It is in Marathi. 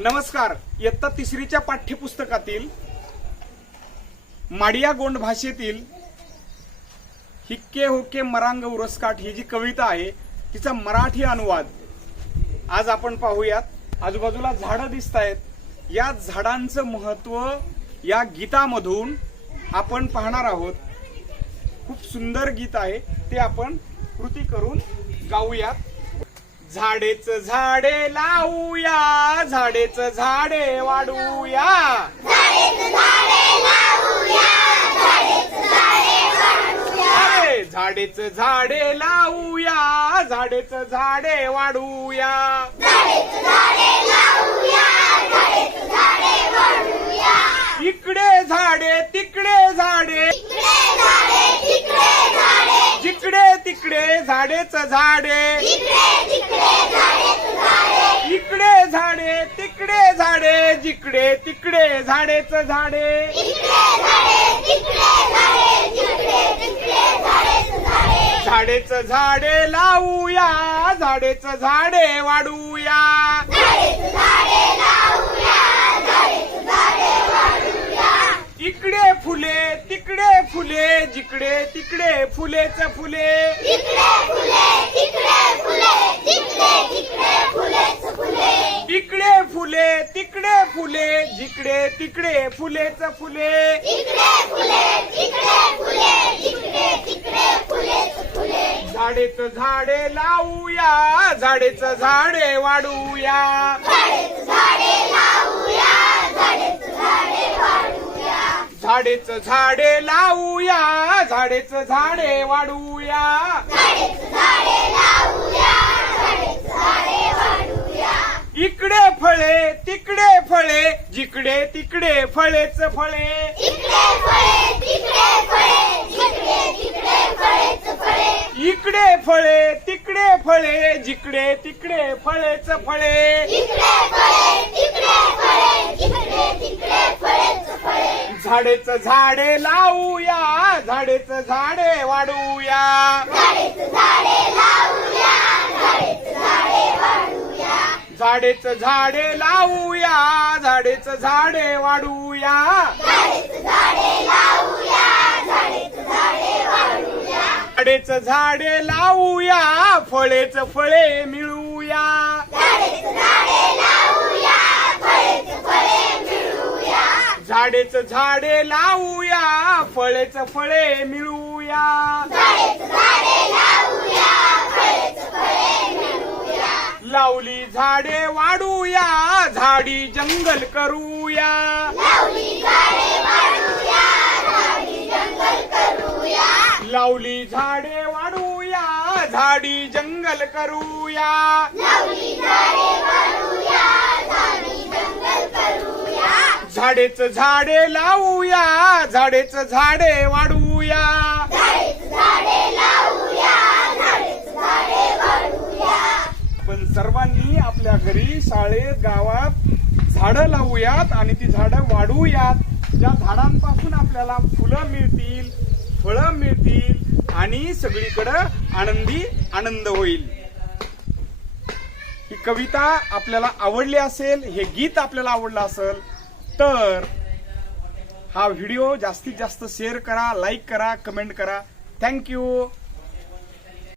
नमस्कार. इयत्ता तिसरीच्या पाठ्यपुस्तकातील माडिया गोंड भाषेतील हिक्के होके मरांग उरसकाठ ही जी कविता आहे तिचा मराठी अनुवाद आज आपण पाहूयात. आजूबाजूला झाडं दिसत आहेत. या झाडांचं महत्त्व या गीतामधून आपण पाहणार आहोत. खूप सुंदर गीत आहे. ते आपण कृती करून गाऊयात. झाडेच झाडे लावूया. झाडेच झाडे वाढूया. अरे, झाडेच झाडे लावूया. झाडेच झाडे वाढूया. इकडे झाडे तिकडे झाडे. जिकडे तिकडे झाडेच झाडे. इकडे झाडे तिकडे झाडे जिकडे तिकडे झाडेच झाडे. झाडेच झाडे. लावूया झाडेच झाडे वाढूया. इकडे फुले तिकडे फुले जिकडे तिकडे फुलेच फुले इकडे फुले तिकडे फुले जिकडे तिकडे फुलेच फुले. झाडेच झाडे लावूया झाडेच झाडे वाढूया. झाडेच झाडे लावूया झाडेच झाडे वाढूया इकडे फळे तिकडे फळे जिकडे तिकडे फळेच फळे. इकडे फळे तिकडे फळे जिकडे तिकडे फळेच फळे. झाडेच झाडे लावूया झाडेच झाडे वाढूया. झाडेच झाडे लावूया झाडेच झाडे वाढूया. झाडेच झाडे लावूया फळेच फळे मिळूया. झाडेच झाडे लावूया फळेच फळे मिळूया. लावली झाडे वाढूया झाडी जंगल करूया. लावली झाडे वाढूया झाडी जंगल करूया. झाडेच झाडे लावूया झाडेच झाडे वाढूया. सर्वांनी आपल्या घरी शाळेत गावात झाडं लावूयात आणि ती झाडं वाढवूयात ज्या झाडांपासून आपल्याला फुलं मिळतील फळं मिळतील आणि सगळीकडं आनंदी आनंद होईल. ही कविता आपल्याला आवडली असेल हे गीत आपल्याला आवडलं असेल तर हा व्हिडिओ जास्तीत जास्त शेअर करा लाईक करा कमेंट करा. थँक्यू